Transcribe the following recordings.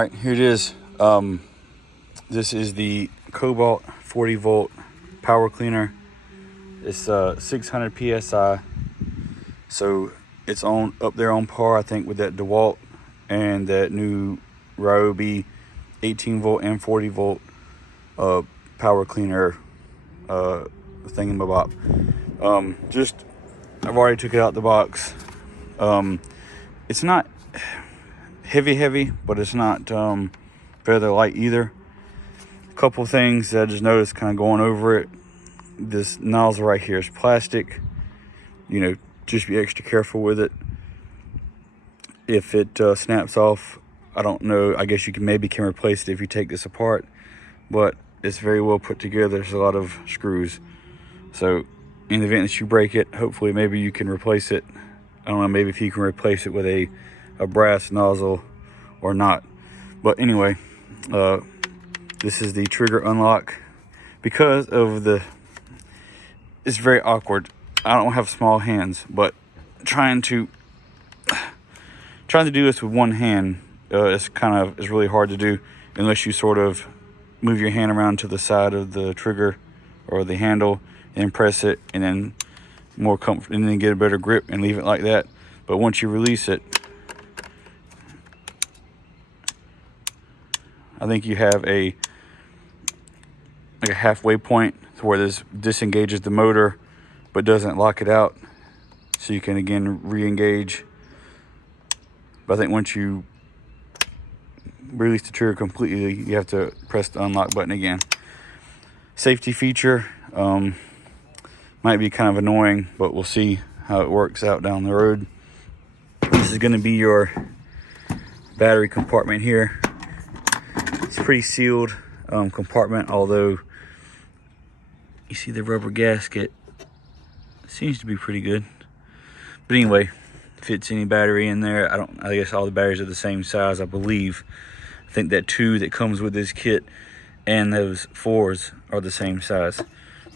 right, here it is. This is the Kobalt 40 volt power cleaner. It's 600 PSI, so it's on up there on par, I think, with that DeWalt and that new Ryobi 18 volt and 40 volt power cleaner thingamabop. I've already took it out the box. It's not heavy, but it's not fairly light either. A couple things that I just noticed kind of going over it. This nozzle right here is plastic. You know, just be extra careful with it. If it snaps off, I don't know, I guess you can replace it if you take this apart, but it's very well put together. There's a lot of screws, so in the event that you break it, hopefully maybe you can replace it. I don't know, maybe if you can replace it with a brass nozzle or not. But anyway, this is the trigger unlock. Because of it's very awkward. I don't have small hands, but trying to do this with one hand is really hard to do unless you sort of move your hand around to the side of the trigger or the handle and press it, and then and then get a better grip and leave it like that. But once you release it, I think you have a halfway point where this disengages the motor but doesn't lock it out, so you can again re-engage. But I think once you release the trigger completely, you have to press the unlock button again. Safety feature, might be kind of annoying, but we'll see how it works out down the road. This is going to be your battery compartment here. It's a pretty sealed compartment, although you see the rubber gasket seems to be pretty good. But anyway, fits any battery in there. I guess all the batteries are the same size, I believe. I think that 2 that comes with this kit and those 4s are the same size.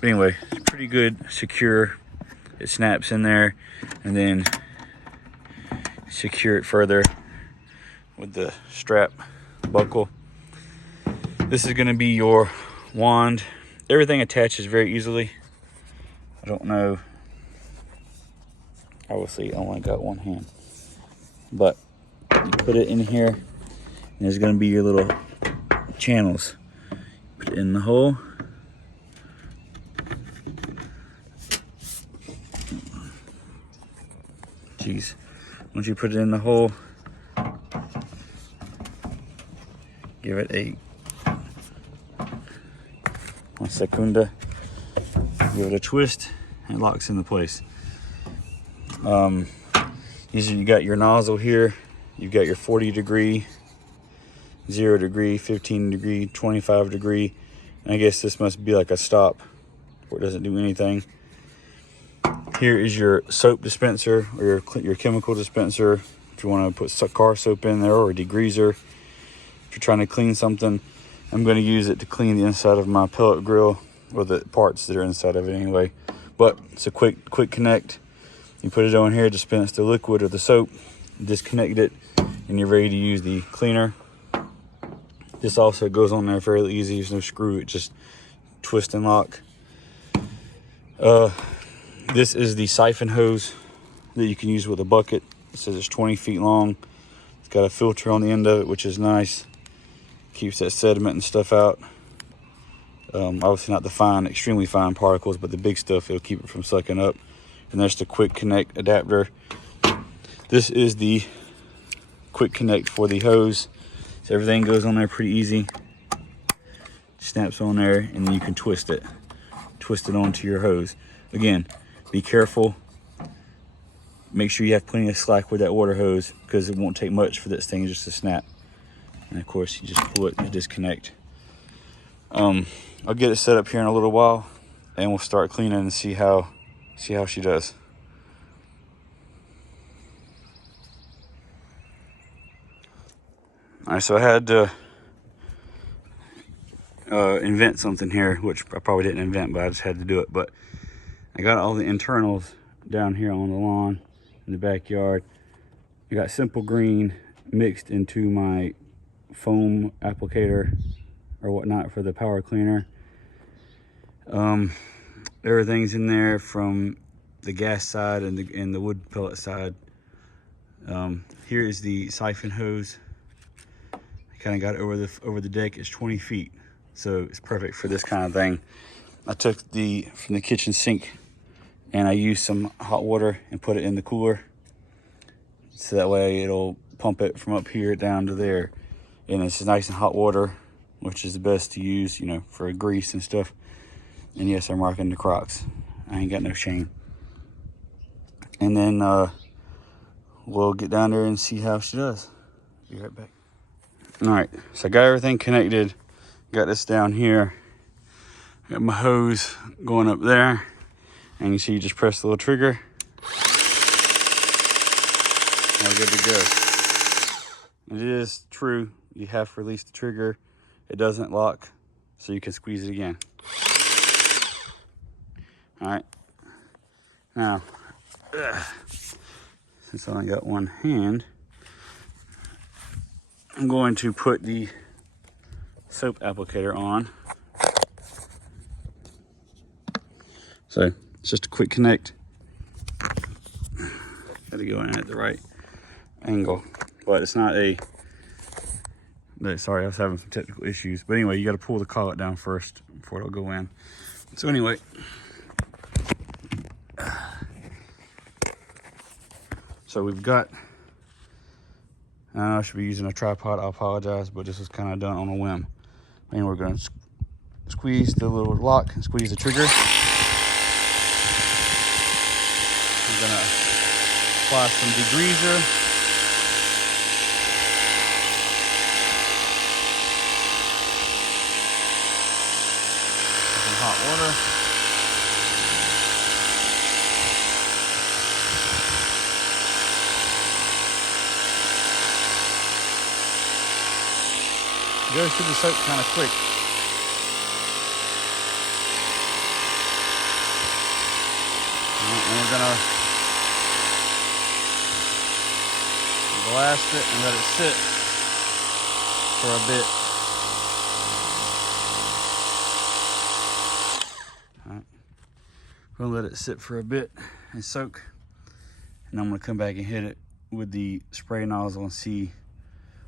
But anyway, it's pretty good, secure. It snaps in there, and then secure it further with the strap buckle. This is going to be your wand. Everything attaches very easily. I don't know, obviously I only got one hand, but you put it in here, and there's going to be your little channels. Put it in the hole. Jeez. Once you put it in the hole, give it a 1 secunda, give it a twist, and it locks into place. You got your nozzle here. You've got your 40 degree, 0 degree, 15 degree, 25 degree. And I guess this must be like a stop where it doesn't do anything. Here is your soap dispenser, or your chemical dispenser. If you want to put car soap in there, or a degreaser. If you're trying to clean something, I'm going to use it to clean the inside of my pellet grill, or the parts that are inside of it anyway. But it's a quick connect. You put it on here, dispense the liquid or the soap, disconnect it, and you're ready to use the cleaner. This also goes on there fairly easy. There's no screw, it just twist and lock. This is the siphon hose that you can use with a bucket. It says it's 20 feet long. It's got a filter on the end of it, which is nice. Keeps that sediment and stuff out. Obviously not the extremely fine particles, but the big stuff, it'll keep it from sucking up. And there's the quick connect adapter. This is the quick connect for the hose. So everything goes on there pretty easy. Snaps on there, and then you can twist it onto your hose. Again, be careful. Make sure you have plenty of slack with that water hose, because it won't take much for this thing just to snap. And of course, you just pull it and disconnect. I'll get it set up here in a little while, and we'll start cleaning and see how she does. All right, so I had to invent something here, which I probably didn't invent, but I just had to do it. But I got all the internals down here on the lawn in the backyard. I got simple green mixed into my foam applicator or whatnot for the power cleaner. Everything's in there from the gas side and the wood pellet side. Here is the siphon hose. I kind of got it over the deck. It's 20 feet, so it's perfect for this kind of thing. I took from the kitchen sink and I used some hot water and put it in the cooler, so that way it'll pump it from up here down to there. And it's nice and hot water, which is the best to use, you know, for grease and stuff. And yes, I'm rocking the Crocs. I ain't got no shame. And then we'll get down there and see how she does. Be right back. All right, so I got everything connected. Got this down here. Got my hose going up there. And you see, you just press the little trigger. We're good to go. It is true, you have to release the trigger. It doesn't lock, so you can squeeze it again. All right, now, since I only got one hand, I'm going to put the soap applicator on. So it's just a quick connect. Got to go in at the right angle, but it's not a, sorry, I was having some technical issues. But anyway, you got to pull the collet down first before it'll go in. So anyway, so we've got, I should be using a tripod, I apologize, but this was kind of done on a whim. And we're going to squeeze the little lock and squeeze the trigger. I'm going to apply some degreaser. Some hot water. It goes through the soap kind of quick. And we're gonna blast it and let it sit for a bit. All right. We're gonna let it sit for a bit and soak. And I'm gonna come back and hit it with the spray nozzle and see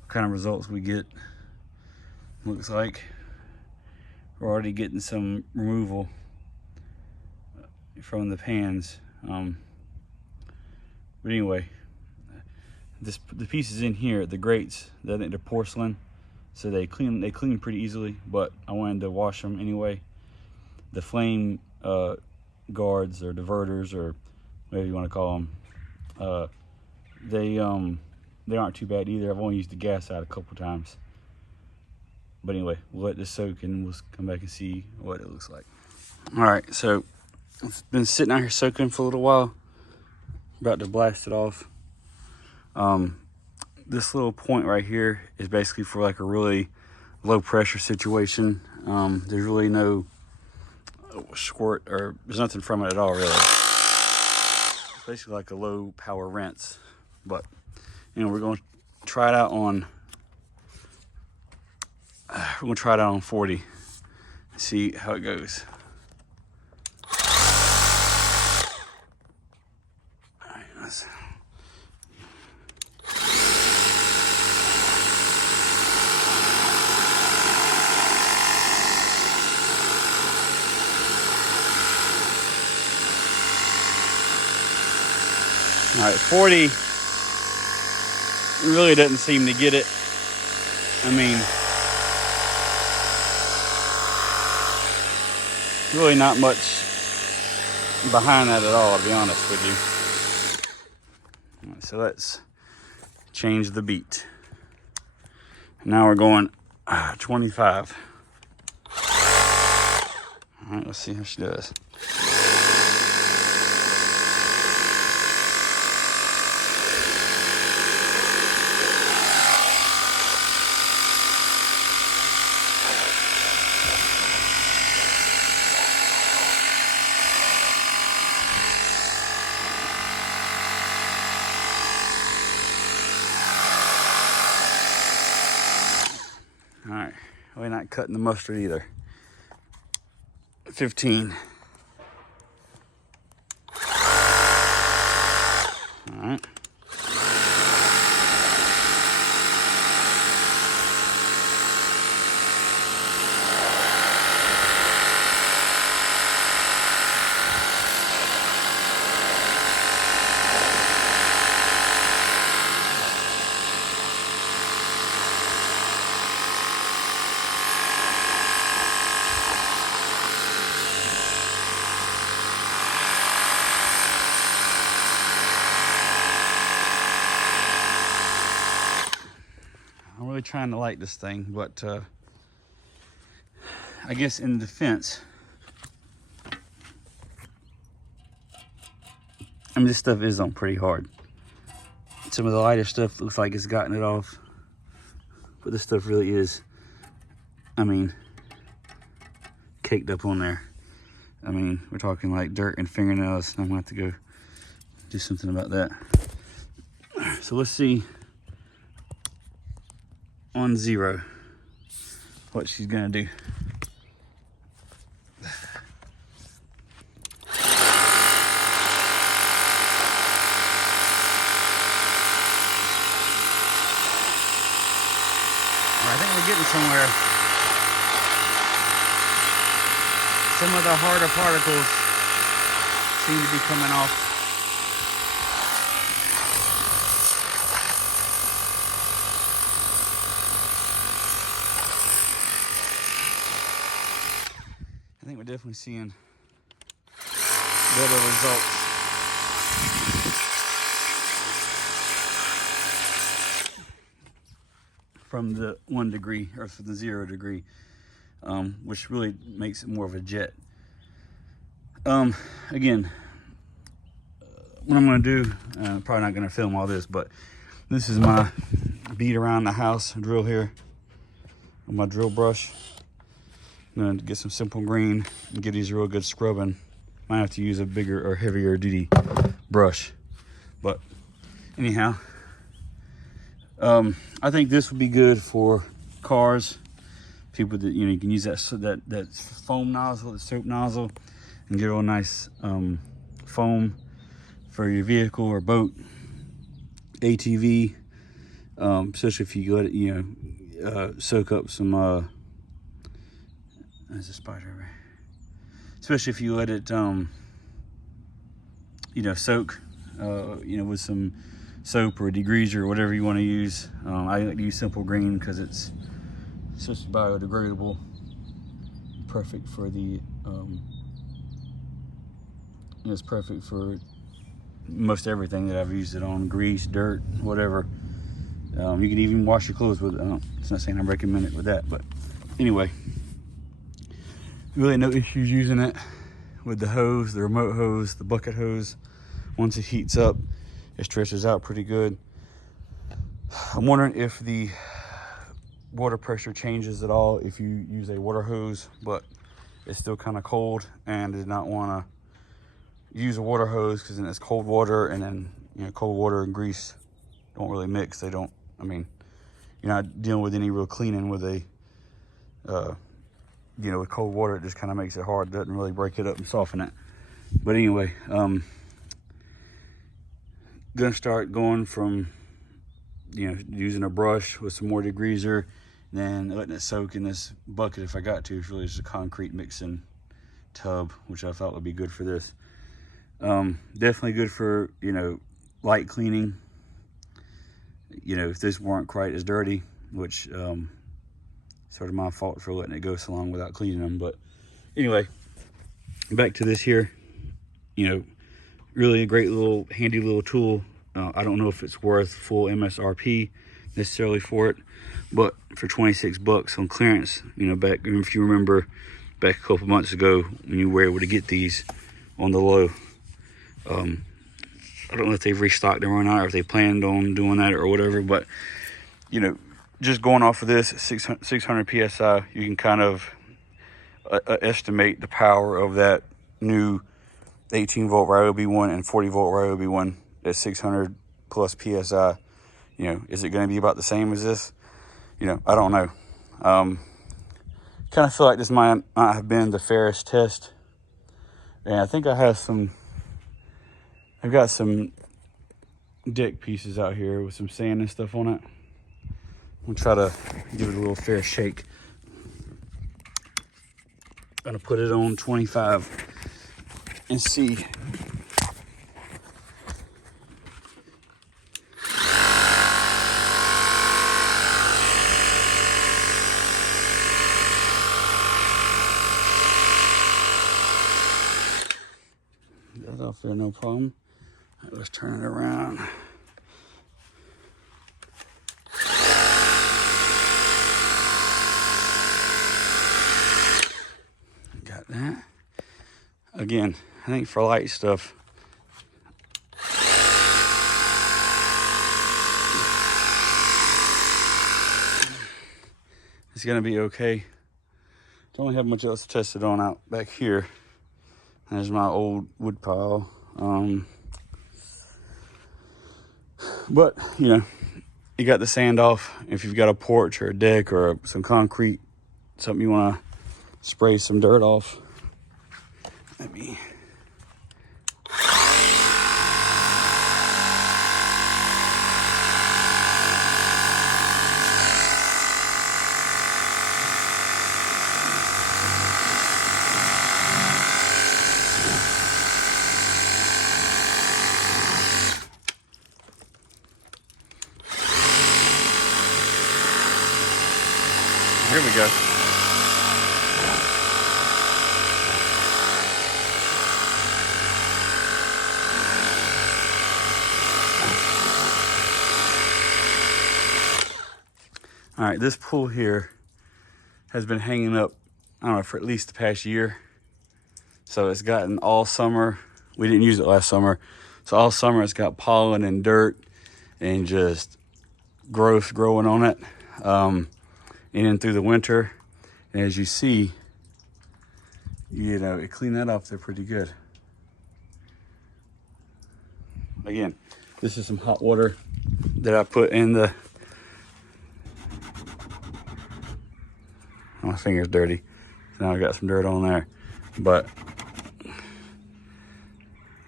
what kind of results we get. Looks like we're already getting some removal from the pans. But anyway, the pieces in here, the grates, I think they're porcelain, so they clean pretty easily. But I wanted to wash them anyway. The flame guards or diverters, or whatever you want to call them, they aren't too bad either. I've only used the gas side a couple times. But anyway, we'll let this soak and we'll come back and see what it looks like. All right, so it's been sitting out here soaking for a little while. About to blast it off. This little point right here is basically for like a really low pressure situation. There's really no squirt, or there's nothing from it at all really. It's basically like a low power rinse. But you know, we're going to try it out on 40 and see how it goes. All right, let's. All right, 40 really doesn't seem to get it. I mean, really not much behind that at all, to be honest with you. All right, so let's change the beat. Now we're going 25. All right, let's see how she does. not cutting the mustard either. 15. All right. I'm really trying to light this thing, but I guess in defense, I mean, this stuff is on pretty hard. Some of the lighter stuff looks like it's gotten it off, but this stuff really is, I mean, caked up on there. I mean, we're talking like dirt and fingernails, and I'm gonna have to go do something about that. So let's see on 0 what she's gonna do. I think we're getting somewhere. Some of the harder particles seem to be coming off. I think we're definitely seeing better results. From the 1 degree or from the 0 degree, which really makes it more of a jet. Again, what I'm going to do, probably not going to film all this, but this is my beat around the house drill here with my drill brush. I'm going to get some simple green and give these a real good scrubbing. Might have to use a bigger or heavier duty brush, but anyhow, I think this would be good for cars. People that, you know, you can use that foam nozzle, the soap nozzle, and get a real nice foam for your vehicle or boat, ATV. Especially if you go to, you know, soak up some. There's a spider over here. Especially if you let it, you know, soak, you know, with some soap or a degreaser or whatever you want to use. I like to use simple green because it's such biodegradable. Perfect for the, you know, it's perfect for most everything that I've used it on. Grease, dirt, whatever. You can even wash your clothes with it. It's not saying I recommend it with that, but anyway. Really no issues using it with the hose, the remote hose, the bucket hose. Once it heats up, it stretches out pretty good. I'm wondering if the water pressure changes at all if you use a water hose, but it's still kind of cold, and did not want to use a water hose because then it's cold water, and then, you know, cold water and grease don't really mix. They don't, I mean, you're not dealing with any real cleaning with a, you know, with cold water. It just kind of makes it hard. It doesn't really break it up and soften it. But anyway, gonna start going from, you know, using a brush with some more degreaser, then letting it soak in this bucket if I got to. It's really just a concrete mixing tub, which I thought would be good for this. Definitely good for, you know, light cleaning. You know, if this weren't quite as dirty, which sort of my fault for letting it go so long without cleaning them. But anyway, back to this here. You know, really a great little handy little tool. I don't know if it's worth full MSRP necessarily for it, but for 26 bucks on clearance, you know, back, if you remember back a couple months ago when you were able to get these on the low. I don't know if they've restocked them or not, or if they planned on doing that or whatever, but you know, just going off of this 600 PSI, you can kind of estimate the power of that new 18 volt Ryobi one and 40 volt Ryobi one at 600 plus PSI. You know, is it going to be about the same as this? You know, I don't know. Kind of feel like this might not have been the fairest test. And I think I have I've got some deck pieces out here with some sand and stuff on it. I'm gonna try to give it a little fair shake. Gonna put it on 25 and see. That's off there, no problem. All right, let's turn it around. Got that. Again, I think for light stuff, it's gonna be okay. Don't really have much else to test it on out back here. There's my old wood pile. But, you know, you got the sand off. If you've got a porch or a deck or some concrete, something you want to spray some dirt off. Let me. Here we go. All right, this pool here has been hanging up, I don't know, for at least the past year. So it's gotten all summer. We didn't use it last summer. So all summer it's got pollen and dirt and just growth growing on it. In and through the winter. And as you see, you know, it cleaned that off there pretty good. Again, this is some hot water that I put in the, my finger's dirty. So now I got some dirt on there. But,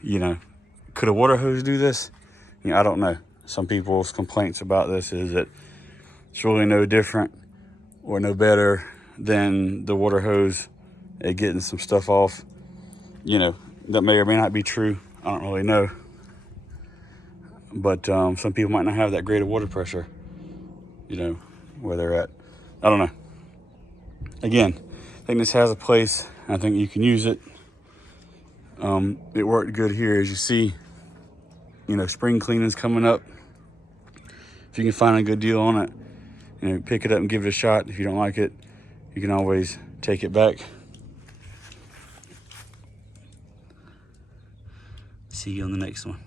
you know, could a water hose do this? You know, I don't know. Some people's complaints about this is that it's really no different or no better than the water hose at getting some stuff off. You know, that may or may not be true. I don't really know. But some people might not have that great of water pressure, you know, where they're at. I don't know. Again, I think this has a place. I think you can use it. It worked good here, as you see. You know, spring cleaning's coming up. If you can find a good deal on it, you know, pick it up and give it a shot. If you don't like it, you can always take it back. See you on the next one.